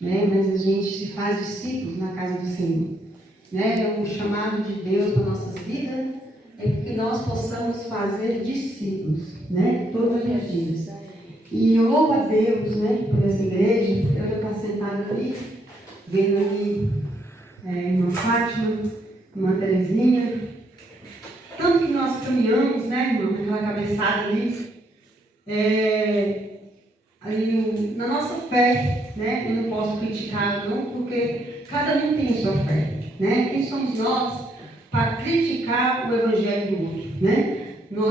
né? Mas a gente se faz discípulos na casa do Senhor, né? O chamado de Deus para nossas vidas é que nós possamos fazer discípulos, né? Todos os dias. E eu louvo a Deus, né? Por essa igreja. Eu estou sentada ali, vendo ali irmã Fátima, irmã Terezinha. Tanto que nós caminhamos, né, irmã? Aquela cabeçada ali. Ali na nossa fé, né? Eu não posso criticar, não, porque cada um tem a sua fé, né? Quem somos nós para criticar o evangelho do outro, né?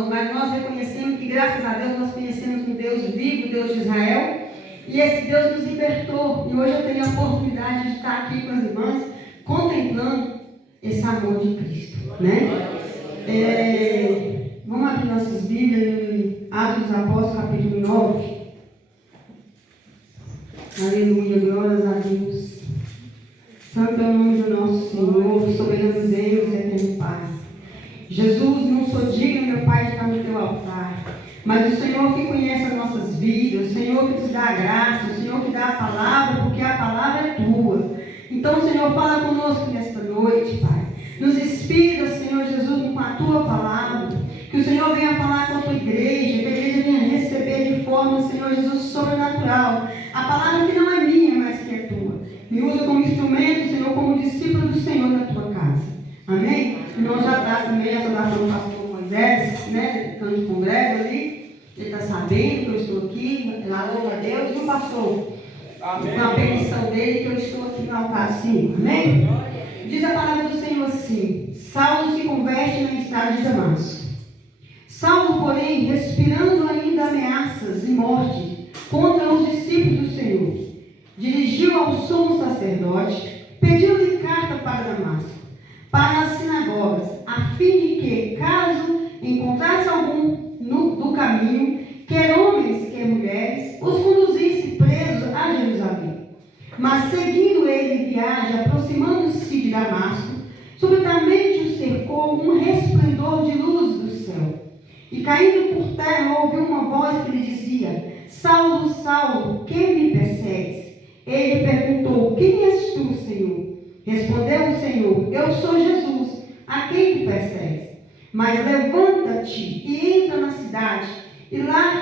Mas nós reconhecemos que, graças a Deus, nós conhecemos um Deus vivo, o Deus de Israel, e esse Deus nos libertou. E hoje eu tenho a oportunidade de estar aqui com as irmãs, contemplando esse amor de Cristo, né? Vamos abrir nossas Bíblias em Atos dos Apóstolos, capítulo 9. Aleluia, glórias a Deus. Santo é o nome do nosso Senhor, soberano Deus e eterno Pai. Jesus, não sou digno, meu Pai, de estar no teu altar, mas o Senhor que conhece as nossas vidas, o Senhor que nos dá a graça, o Senhor que dá a palavra, porque a palavra é tua. Então, Senhor, fala conosco nesta noite, Pai. Nos inspira, Senhor Jesus, com a tua palavra. Que o Senhor venha falar com a tua igreja, que a igreja venha receber de forma, Senhor Jesus, sobrenatural. A palavra que não é minha, mas que é tua. Me usa como instrumento, Senhor, como discípulo do Senhor na tua casa. Amém? E nós já traz também essa oração do pastor Moisés, né? Canto de congresso ali. Ele está sabendo que eu estou aqui, lá louva a Deus. E o pastor, com a permissão dele, que eu estou aqui no altar assim. Amém? Diz a palavra do Senhor assim: Saulo se converte na estrada de Damasco. Saulo, porém, respirando ainda ameaças e morte contra os discípulos do Senhor, dirigiu ao sumo sacerdote, pediu-lhe carta para Damasco, para as sinagogas, a fim de que, caso encontrasse algum do caminho, quer homens, quer mulheres, os conduzisse presos a Jerusalém. Mas seguindo ele viagem, aproximando-se de Damasco, subitamente o cercou um resplendor de luz do céu. E caindo por terra, ouviu uma voz que lhe dizia: Saulo, Saulo, quem me persegues? Ele perguntou: Quem és tu, Senhor? Respondeu o Senhor: Eu sou Jesus, a quem tu persegues. Mas levanta-te e entra na cidade, e lá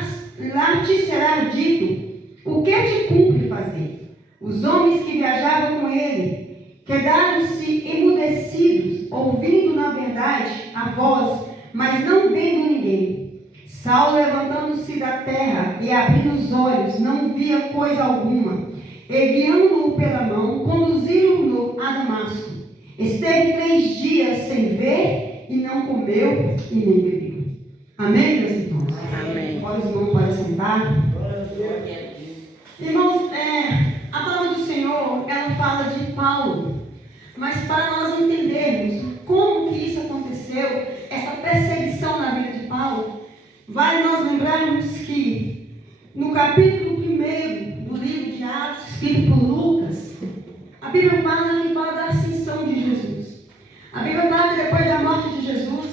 te será dito o que te cumpre fazer. Os homens que viajavam com ele quedaram-se emudecidos, ouvindo na verdade a voz, mas não vendo ninguém. Saulo, levantando-se da terra e abrindo os olhos, não via coisa alguma. E guiando-o pela mão, conduziram-no a Damasco. Esteve 3 dias sem ver, e não comeu e nem bebeu. Amém, meus irmãos? Amém. Agora os irmãos podem sentar. Irmãos, a palavra do Senhor, ela fala de Paulo. Mas para nós entendermos como que isso aconteceu, essa perseguição na vida de Paulo, vale nós lembrarmos que no capítulo 1 do livro de Atos, escrito por Lucas, a Bíblia fala da ascensão de Jesus. A Bíblia fala que depois da morte de Jesus,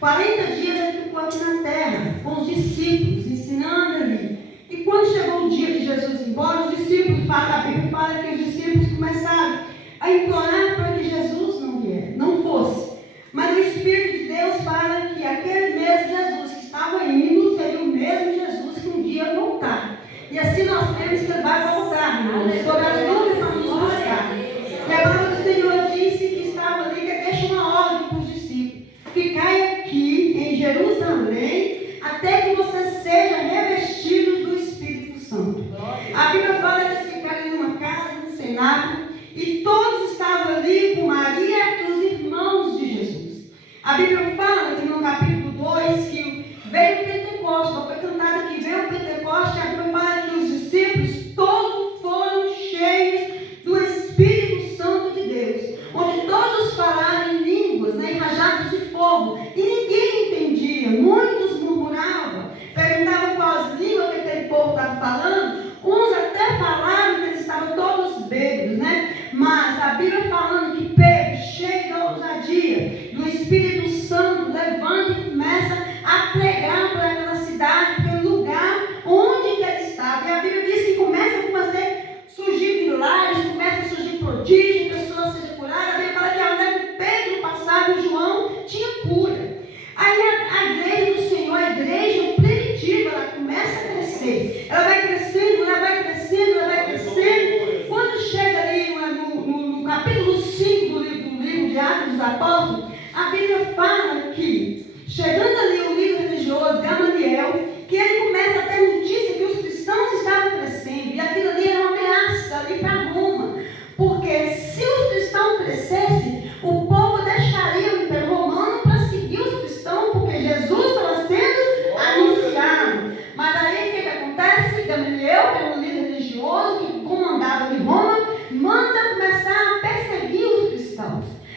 40 dias ele ficou aqui na terra, com os discípulos, ensinando ali. E quando chegou o dia de Jesus ir embora, os discípulos, a Bíblia fala que os discípulos começaram a implorar para que Jesus não fosse. Mas o Espírito de Deus fala que aquele mesmo Jesus que estava indo seria o mesmo Jesus que um dia ia voltar. E assim nós temos que ele vai voltar, irmãos, sobre as nuvens para nos buscar. E a palavra do Senhor disse que estava ali, que deixa uma ordem para os discípulos: ficai aqui em Jerusalém até que vocês sejam revestidos do Espírito Santo. A Bíblia fala que eles ficaram em uma casa, no cenáculo, e todos estavam ali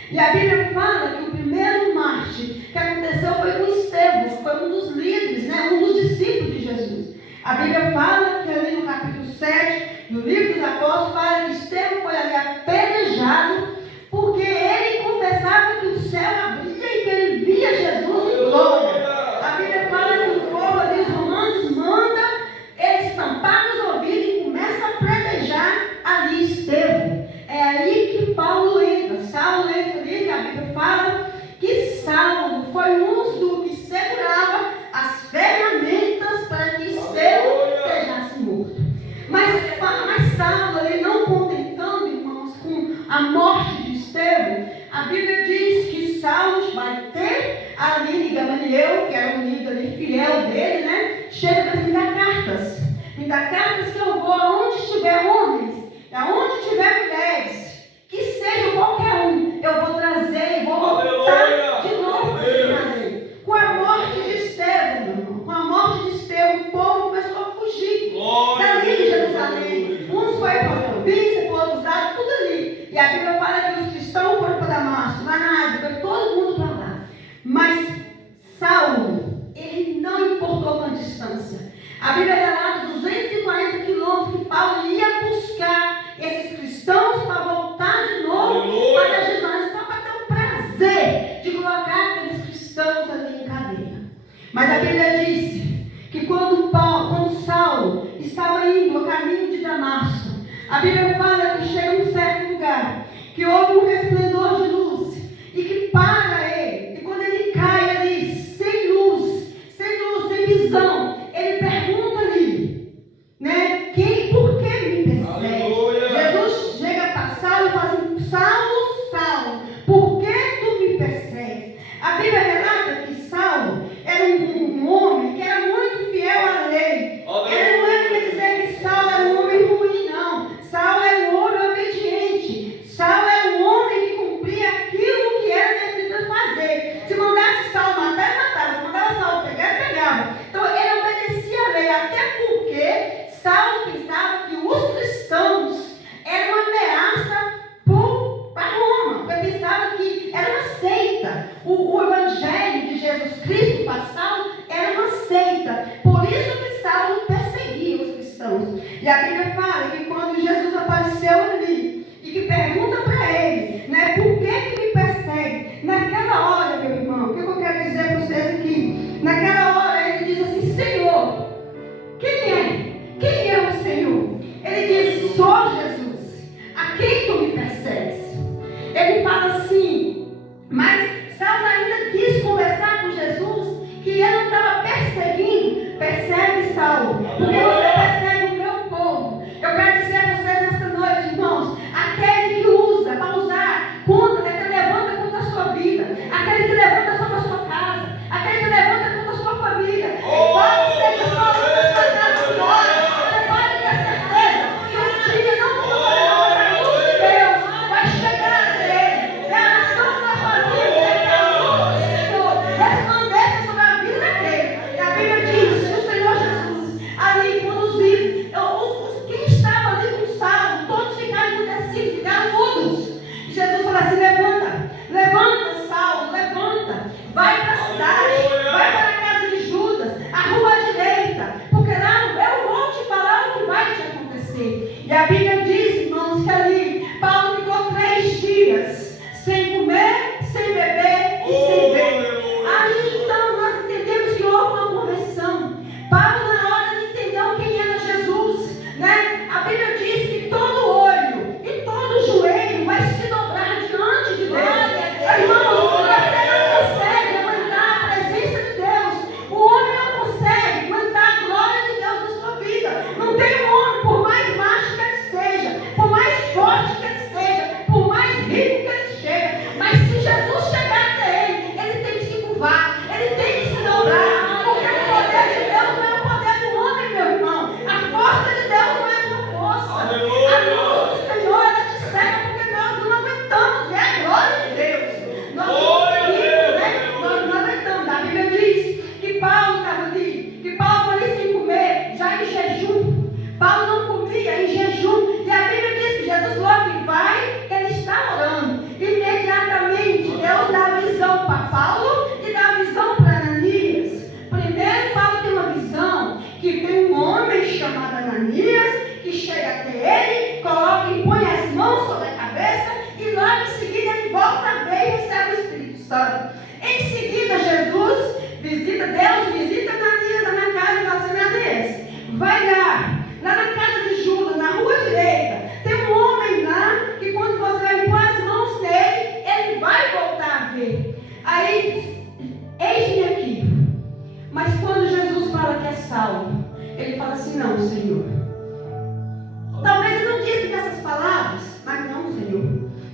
E a Bíblia fala que o primeiro mártir que aconteceu foi com Estevão, que foi um dos líderes, né, um dos discípulos de Jesus. A Bíblia fala que ali no capítulo 7 do livro dos Apóstolos, fala que Estevão foi ali apedrejado porque ele confessava que o céu abria e que ele via Jesus em glória. A Bíblia fala que o povo ali, os romanos, manda eles tampar os ouvidos e começa a predejar ali Estevão. É aí que Paulo entra. Saulo entra ali, que a Bíblia fala que Saulo foi um que segurava as ferramentas para que Estevão seja morto. Mas Saulo, ele não contentando, irmãos, com a morte de Estevão, a Bíblia diz que Saulo vai ter ali Gamaliel, que era um líder ali, fiel dele, né? Chega para me dar cartas. Me dá cartas que eu vou aonde estiver homens, aonde estiver mulheres, que seja qualquer um, eu vou trazer e vou voltar de novo para trazer. Com a morte de Estevão, meu irmão, com a morte de Estevão, o povo começou a fugir dali de Jerusalém. Uns foi para a província, para outros lados, tudo ali. E a Bíblia fala que os cristãos foram para Damasco, lá na Ásia, foi todo mundo para lá. Mas Saulo, ele não importou com a distância. A Bíblia relata 240 quilômetros que Paulo ia buscar esses cristãos para voltar de novo para Jerusalém, só para ter o prazer de colocar aqueles cristãos ali em cadeia. Mas a Bíblia disse que quando Saulo estava indo no caminho de Damasco, a Bíblia fala que chega em um certo lugar, que houve um resplendor de luz, e que para ele, e quando ele cai ali, sem luz, sem visão, ele pergunta ali, né, por que me persegue? Jesus chega para Saulo e fala assim, Saulo, por que tu me persegues? A Bíblia relata que Saulo era um homem que era muito fiel à lei. Ele não era para dizer que Saulo era um homem ruim, não. Saulo era um homem obediente. Saulo era um homem que cumpria aquilo que era decidido fazer. Se mandasse Saulo matar, ele matava. Se mandava Saulo pegar, ele pegava. Então ele obedecia a lei, até porque Saulo pensava que os cristãos eram uma ameaça para Roma. Ele pensava que era uma seita. O evangelho de Jesus Cristo para Saulo era uma seita. Por isso que Saulo perseguia os cristãos. E a Bíblia fala que quando Jesus apareceu ali e que pergunta para ele, né, por que me persegue? Naquela hora, meu irmão, o que eu quero dizer para vocês aqui? Naquela hora ele diz assim, Senhor, quem é? Quem é o Senhor? Ele diz, sou Jesus, a quem tu me persegues? Ele fala assim, mas Saulo ainda quis conversar com Jesus, que ele não estava perseguindo. Persegue, Saulo, porque você persegue o meu povo. Eu quero dizer a vocês nesta noite, irmãos, aquele que usa, para usar contra, aquele que levanta contra a sua vida, aquele que levanta contra a sua casa, aquele que levanta contra a sua família, pode ser que só contra a sua casa agora. Você pode ter certeza que um dia não poderá a luz de Deus vai chegar até ele. E a nação que vai fazer que a luz do Senhor resplandeça sobre a vida dele. E a Bíblia diz que o Senhor Jesus ali conduziu, quem estava ali com Saulo, todos ficaram emudecidos, ficaram mudos. E Jesus falou assim, levanta Saulo, levanta, vai para a cidade, vai para a casa de Judas, a rua à direita, porque lá eu vou te falar o que vai te acontecer. E a Bíblia diz, irmãos, que ali Paulo ficou 3 dias sem comer, sem beber e sem ver. Aí então nós entendemos que houve uma conversão. Paulo, na hora de entender quem era Jesus, né? A Bíblia diz que todo olho e todo joelho vai se dobrar diante de Deus. Irmãos, você não consegue aguentar a presença de Deus. O homem não consegue aguentar a glória de Deus na sua vida. Não tem um homem, por mais macho que ele seja, por mais forte que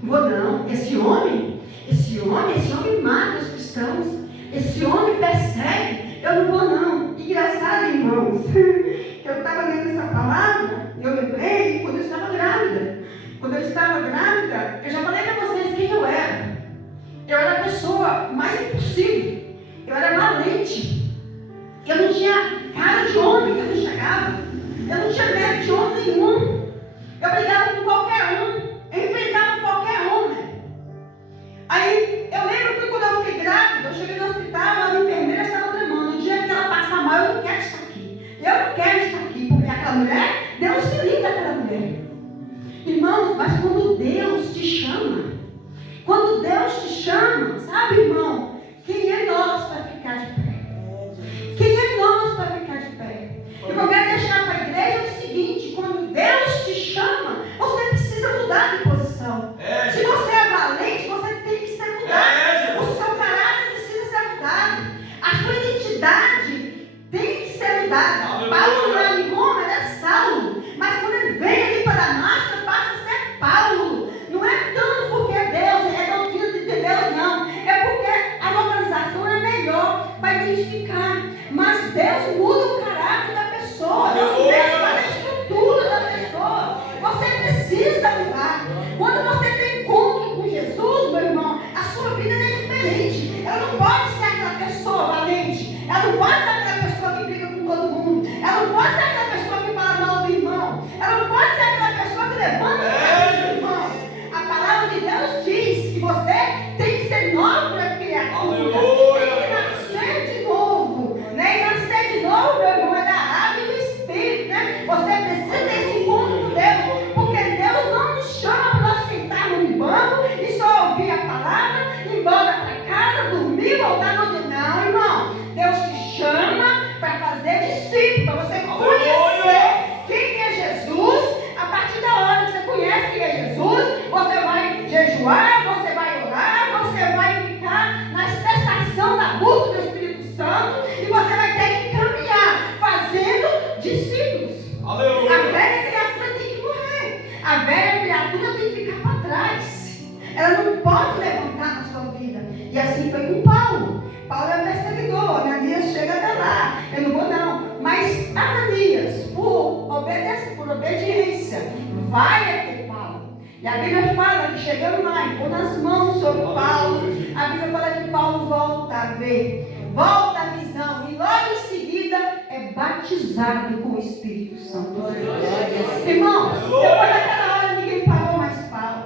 Vou não. Esse homem mata os cristãos. Esse homem persegue. Eu não vou não. Engraçado, irmãos. Eu estava lendo essa palavra, eu lembrei quando eu estava grávida. Quando eu estava grávida, eu já falei para vocês quem eu era. Eu era a pessoa mais impossível. Eu era valente. Eu não tinha cara de homem que eu não chegava. Eu não tinha medo de homem nenhum. Eu brigava com qualquer um. Eu enfrentava qualquer homem. Aí eu lembro que quando eu fiquei grávida, eu cheguei no hospital, as enfermeiras estavam tremando. O dia que ela passar mal, eu não quero estar aqui. Eu não quero estar aqui, porque aquela mulher, Deus se livre daquela mulher. Irmãos, mas quando Deus te chama, sabe, irmão, quem é nós para ficar de pé? Quem é nós para ficar de pé? O que eu quero deixar para a igreja é o seguinte: quando Deus te chama, você precisa mudar de posição. Se você é valente, você tem que ser mudado. O seu caráter precisa ser mudado. A sua identidade tem que ser mudada. Paulo lá em Roma era Saulo, mas quando ele vem ali para Damasco, passa a ser Paulo. Não é tanto porque é Deus, é doutrina de Deus, não. É porque a localização é melhor para identificar. Mas Deus muda o caráter da pessoa. Deus mexe na estrutura da pessoa. Você precisa mudar. Quando você tem encontro com Jesus, meu irmão, a sua vida é diferente. Ela não pode ser aquela pessoa valente. Ela não pode ser aquela pessoa que briga com todo mundo. Ela não pode ser aquela pessoa que fala mal do irmão. Ela não pode ser aquela pessoa que levanta o irmão. A palavra de Deus diz que você tem que ser nova criatura. Tem que nascer de novo. Né? E nascer de novo, meu irmão, é da água e do Espírito. Né? Você precisa ter esse encontro com Deus. Porque Deus não nos chama para nós sentarmos no banco e só ouvir a palavra, ir embora para casa, dormir, voltar no dia. Não, irmão. Deus te chama para fazer discípulo, para você conhecer quem é Jesus. A partir da hora que você conhece quem é Jesus, você vai jejuar, você vai orar, você vai ficar na expectação da busca do Espírito Santo e você vai ter que caminhar fazendo discípulos. Aleluia. A velha criatura tem que morrer. A velha criatura tem que ficar para trás. Ela não pode levantar na sua vida. E assim foi com Paulo. Paulo é perseguidor. Ananias chega até lá. Eu não vou não. Mas Ananias, por obediência, vai até Paulo. E a Bíblia fala que chegando lá, impôs as mãos sobre Paulo. A Bíblia fala que Paulo volta a ver, volta a visão. E logo em seguida é batizado com o Espírito Santo. Irmãos, depois daquela hora ninguém parou mais Paulo.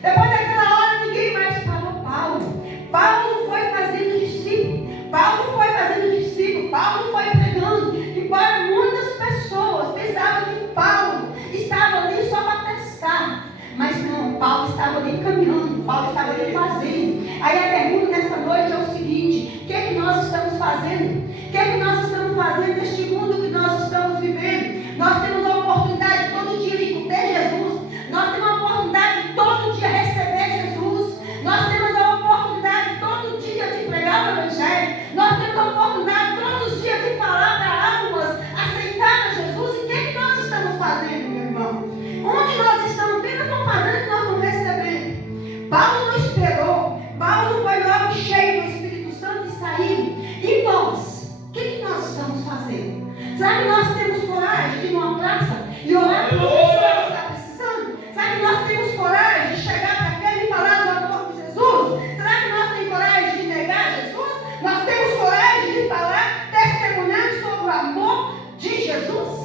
Depois daquela hora ninguém mais parou Paulo. Paulo foi fazendo discípulo. Paulo foi fazendo discípulo. Paulo foi pregando. Embora muitas pessoas pensavam que Paulo estava ali só para testar. Mas não, Paulo estava ali caminhando. Paulo estava ali fazendo. Aí a pergunta nessa noite é o seguinte: o que é que nós estamos fazendo? O que é que nós estamos fazendo neste mundo que nós estamos vivendo? Nós temos a oportunidade todo dia de ter Jesus. Nós temos a oportunidade de todo dia receber Jesus. Nós temos a oportunidade todo dia de pregar o Evangelho. Nós temos a oportunidade todos os dias de falar para almas aceitar a Jesus. E o que é que nós estamos fazendo, meu irmão? Onde nós estamos? O que nós estamos fazendo que nós não recebemos? Paulo não esperou. Paulo foi logo cheio do Espírito Santo e saiu. E nós? O que nós estamos fazendo? Será que nós temos coragem de ir numa praça e orar por pessoas que estão precisando? Será que nós temos coragem de chegar para aquele e falar do amor de Jesus? Será que nós temos coragem de negar Jesus? Nós temos coragem de falar, testemunhar sobre o amor de Jesus?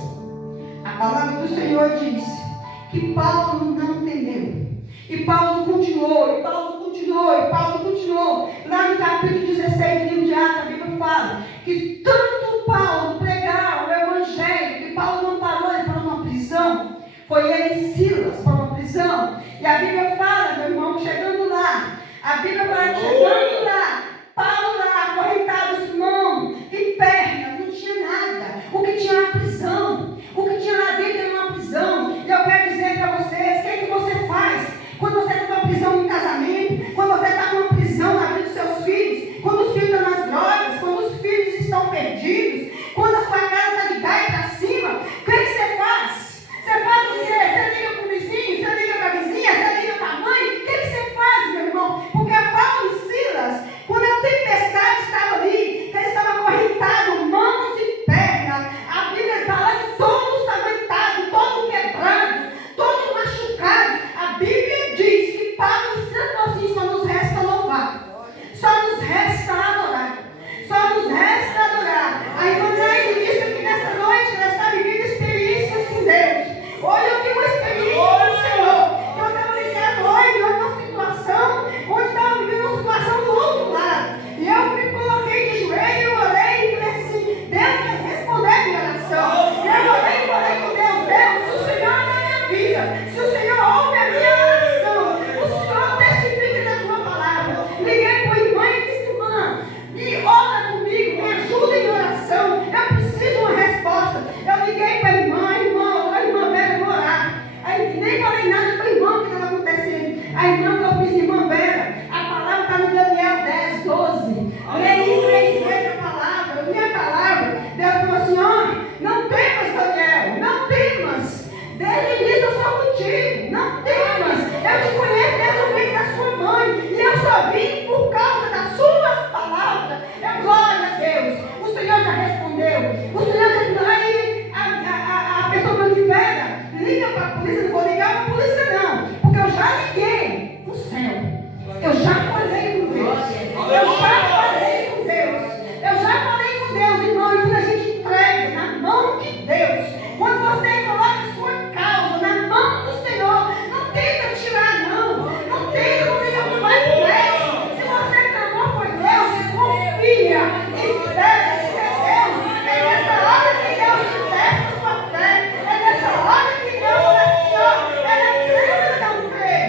A palavra do Senhor diz que Paulo não temeu. E Paulo continuou, e Paulo continuou, e Paulo continuou. Lá no capítulo 16 do livro de Atos, a Bíblia fala que tanto Paulo pregar o Evangelho, que Paulo não parou, ele parou numa prisão. Foi ele e Silas para uma prisão. E a Bíblia fala, meu irmão, chegando lá. A Bíblia fala que chegando lá, Paulo lá, acorrentado mãos e pernas, não tinha nada. O que tinha na prisão, o que tinha lá dentro era uma prisão. E eu quero dizer para vocês, o que é que você faz quando você está numa prisão no casamento, quando você está numa prisão na vida dos seus filhos, quando os filhos estão nas drogas, quando os filhos estão perdidos, quando a sua casa está de cair para cima? O que é que você faz? Você faz o quê? Você liga para o vizinho, você liga para a vizinha, você liga para a mãe? O que é que você Se o Senhor ouve a minha oração, o Senhor testifica da tua palavra. Liguei para a irmã e disse: irmã, me ora comigo, me ajuda em oração. Eu preciso de uma resposta. Eu liguei para a irmã Vera, vou orar. Aí nem falei nada para a irmã que estava acontecendo. A irmã falou: irmã Vera, a palavra está no Daniel 10, 12. Leí 3 vezes a palavra, eu li a palavra. Deus falou assim: ó, não temas, Daniel, não temas. Desde o início eu sou contigo, não temas. Eu te conheço desde o ventre da sua mãe. E eu só vim por causa das suas palavras. É glória a Deus. O Senhor já respondeu. O Senhor já respondeu. Aí a pessoa falou: Vera, liga para a polícia. Não vou ligar para a polícia não, porque eu já liguei no céu. Eu já falei com Deus. Eu já falei com Deus. Eu já falei com Deus, irmão. E quando a gente entrega na mão de Deus, quando você coloca a sua causa na mão do Senhor, não tenta tirar não. Não tenta, não tenta, faz Deus. Se você clamou por Deus, confia, espera, porque Deus, é nessa hora que Deus te testa a sua fé. É nessa hora que Deus fala assim: ó, ela crê ou não crê?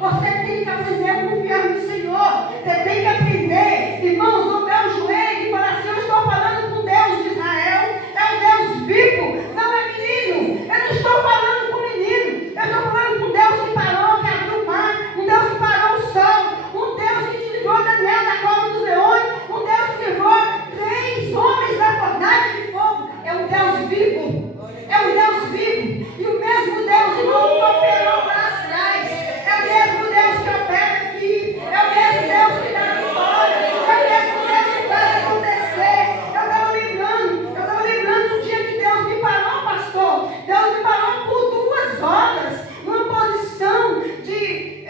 Você tem que aprender a confiar no Senhor. Você tem que aprender, irmãos, dobrar o joelho e falar assim: eu estou falando com o Deus de Israel. É o Deus vivo, não é menino. Eu não estou falando com menino. Eu estou falando com Deus que parou, que abriu o mar, um Deus que parou o sol, um Deus que te livrou Daniel da cova dos leões, um Deus que livrou 3 homens da fornalha de fogo. É um Deus vivo. É um Deus vivo. E o mesmo Deus, irmão, que operou lá atrás, é o mesmo Deus que opera aqui. É o mesmo Deus que dá vitória. É o mesmo Deus que faz acontecer. Eu estava lembrando do dia que Deus me parou, pastor. Deus me parou por 2 horas, numa posição de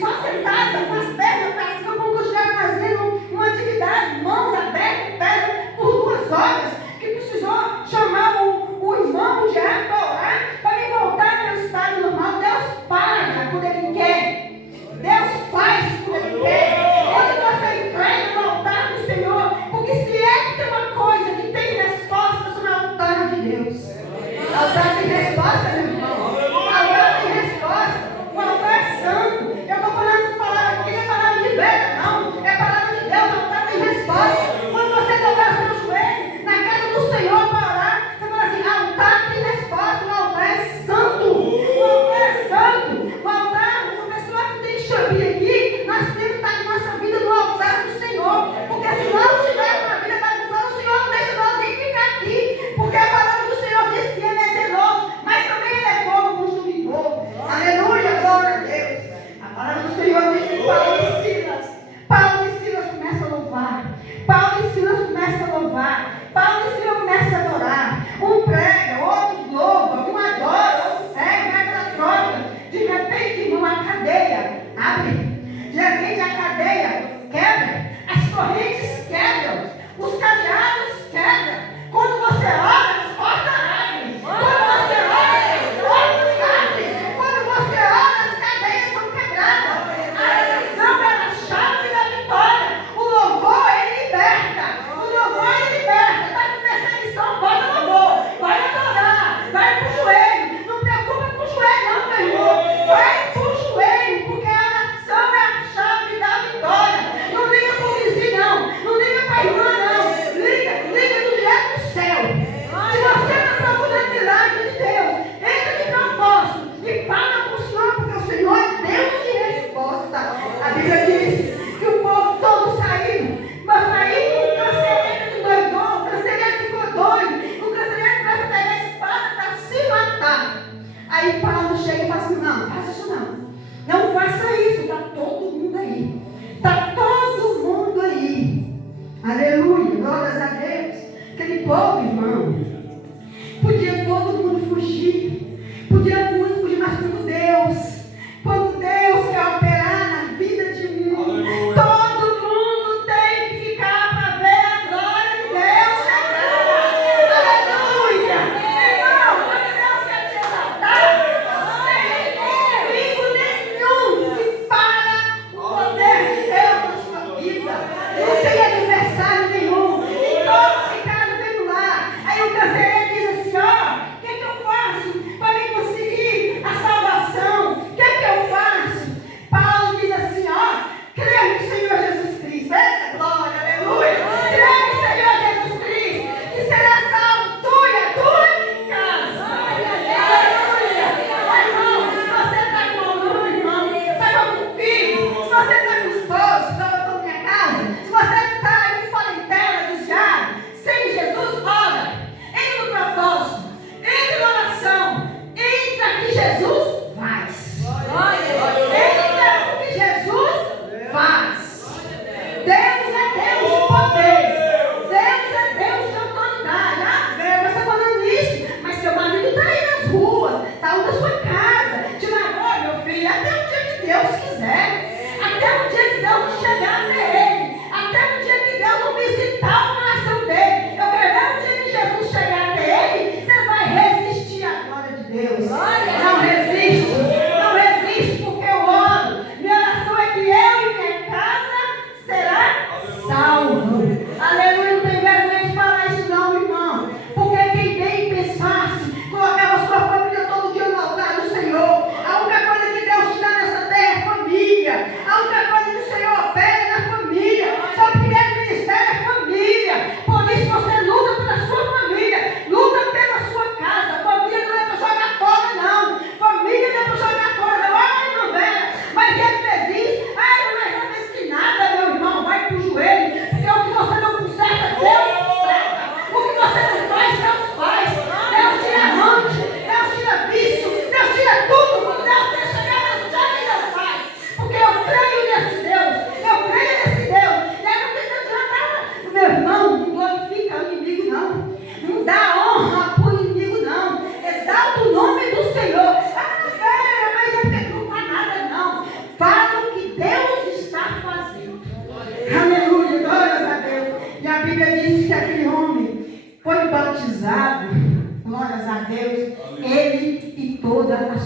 só sentada, com as pernas para cima, como que eu estivesse fazendo uma atividade, mãos abertas, pernas, por 2 horas, que precisou chamar o irmão de ar para orar, para me voltar ao meu estado normal. Deus para quando Ele quer. Deus faz quando Ele quer. Quando você entrega no altar do Senhor, porque se é que tem uma coisa que tem resposta sobre o altar de Deus. O altar tem resposta, meu irmão. O altar tem resposta. O altar é santo. Eu estou falando essa palavra aqui, não é palavra de velha, não. É palavra de Deus. O altar tem resposta. Quando você dobrar o seu joelho na casa do Senhor para orar, você fala assim: altar tem resposta. O altar é santo. O altar é santo. O altar, o pessoal que tem que subir aqui, nós temos que estar com nossa vida no altar do Senhor. Porque se nós tivermos uma vida bagunçada, o Senhor não deixa nós nem ficar aqui. Porque a palavra do Senhor diz que Ele é zeloso, mas também Ele é fogo consumidor. Aleluia, glória a Deus. A palavra do Senhor diz que Paulo e Silas começam a louvar. Paulo e Silas começam a louvar. Paulo e Silas começam a adorar. Um prega, outro louva, um adora, outro segue, aquela troca. De repente, irmão, a cadeia abre. De repente, a cadeia quebra. As correntes quebram. Os cadeados quebram. Quando você ora, as portas abrem. Quando você ora, as portas abrem. Quando você ora, as cadeias são quebradas. A oração é a chave da vitória. O louvor, ele liberta. O louvor, ele liberta. Está com perseguição, bota louvor. Vai adorar. Vai pro joelho. Não preocupa com o joelho, não, meu irmão. Vai pro joelho, porque a oração é a chave da vitória. Não liga pro vizinho, não. Não liga pra irmã, não. Liga do direto do céu. Se você está procurando milagre de Deus, entra de propósito e fala com o Senhor, porque o Senhor é Deus de resposta. A Bíblia diz que o povo todo saiu, mas saiu um cancereiro de doidão, o cancereiro ficou doido, o cancereiro vai pegar a espada para se matar. Aí Paulo chega e fala assim: não, faça isso não. Não faça isso, está todo mundo aí. Está todo mundo aí. Aleluia, glórias a Deus. Aquele povo, irmão, podia todo mundo fugir. Podia muito fugir, mas quando Deus quer operar na vida de mim, todo mundo tem que ficar para ver a glória de Deus chegar. Aleluia. Irmão, quando Deus quer te exaltar, não tem inimigo nenhum que para o poder de Deus na sua vida. Não tem adversário nenhum. E todos ficaram vendo lá. Aí o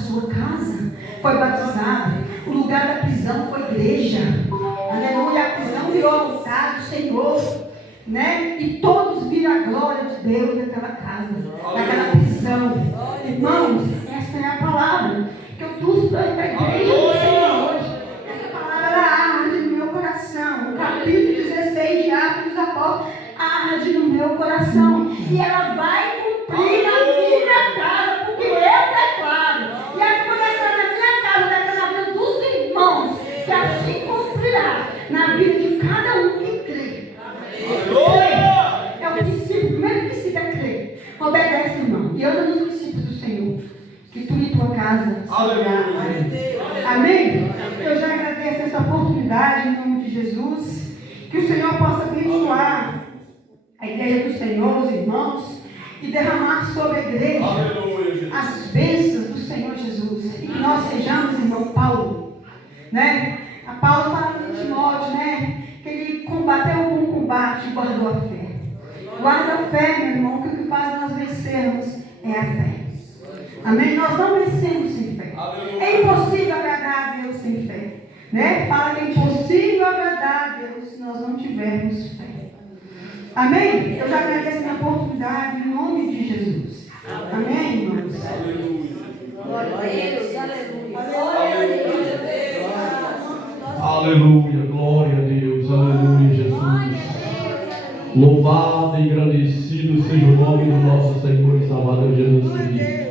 sua casa foi batizado. O lugar da prisão foi igreja. Aleluia. A prisão virou altar do Senhor, né? E todos viram a glória de Deus naquela casa, naquela prisão. Irmãos, essa é a palavra que eu trouxe para a igreja do Senhor hoje. Essa palavra ela arde no meu coração. O capítulo 16 de Atos dos Apóstolos arde no meu coração. E ela vai cumprir na minha casa, porque eu declaro. E a mulher declara na minha casa, declara na vida dos irmãos, que assim cumprirá na vida de cada um que crê. É o princípio, o primeiro princípio é crer. Obedece, irmão, e anda nos princípios do Senhor. Que tu e tua casa será. Amém? Eu já agradeço essa oportunidade em nome de Jesus. Que o Senhor possa abençoar a igreja do Senhor, os irmãos, e derramar sobre a igreja as bênçãos do Senhor Jesus. E que nós sejamos, irmão Paulo, né? A Paulo fala em Timóteo, né? Que ele combateu o bom combate e guardou a fé. Guarda a fé, meu irmão, que o que faz nós vencermos é a fé. Amém? Nós não vencemos sem fé. É impossível agradar a Deus sem fé. Né? Fala que é impossível agradar a Deus se nós não tivermos fé. Amém? Eu já agradeço a minha oportunidade em nome de Jesus. Amém, irmãos? Glória a Deus. Aleluia, glória a Deus, aleluia, Jesus. Louvado e engrandecido seja o nome do nosso Senhor e Salvador Jesus Cristo.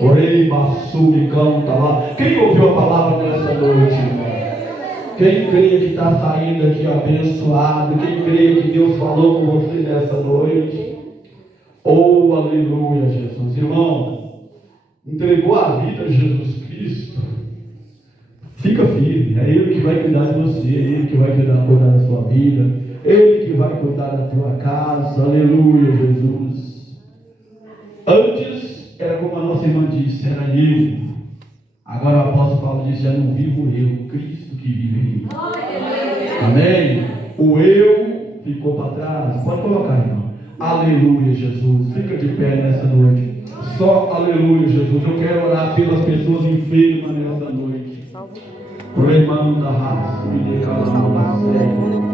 Orei, Bassume, canta lá. Quem ouviu a palavra nessa noite? Quem crê que está saindo aqui abençoado? Quem crê que Deus falou com você nessa noite? Oh, aleluia, Jesus. Irmão, entregou a vida a Jesus Cristo. Fica firme, é Ele que vai cuidar de você, é Ele que vai cuidar da sua vida, Ele que vai cuidar da tua casa, aleluia, Jesus. Antes, era como a nossa irmã disse, era eu. Agora o apóstolo Paulo disse, já não vivo eu, Cristo que vive em mim. Amém? O eu ficou para trás, pode colocar, irmão. Aleluia, Jesus, fica de pé nessa noite. Só aleluia, Jesus. Eu quero orar pelas pessoas enfermas nessa noite. O irmão da raça, me declara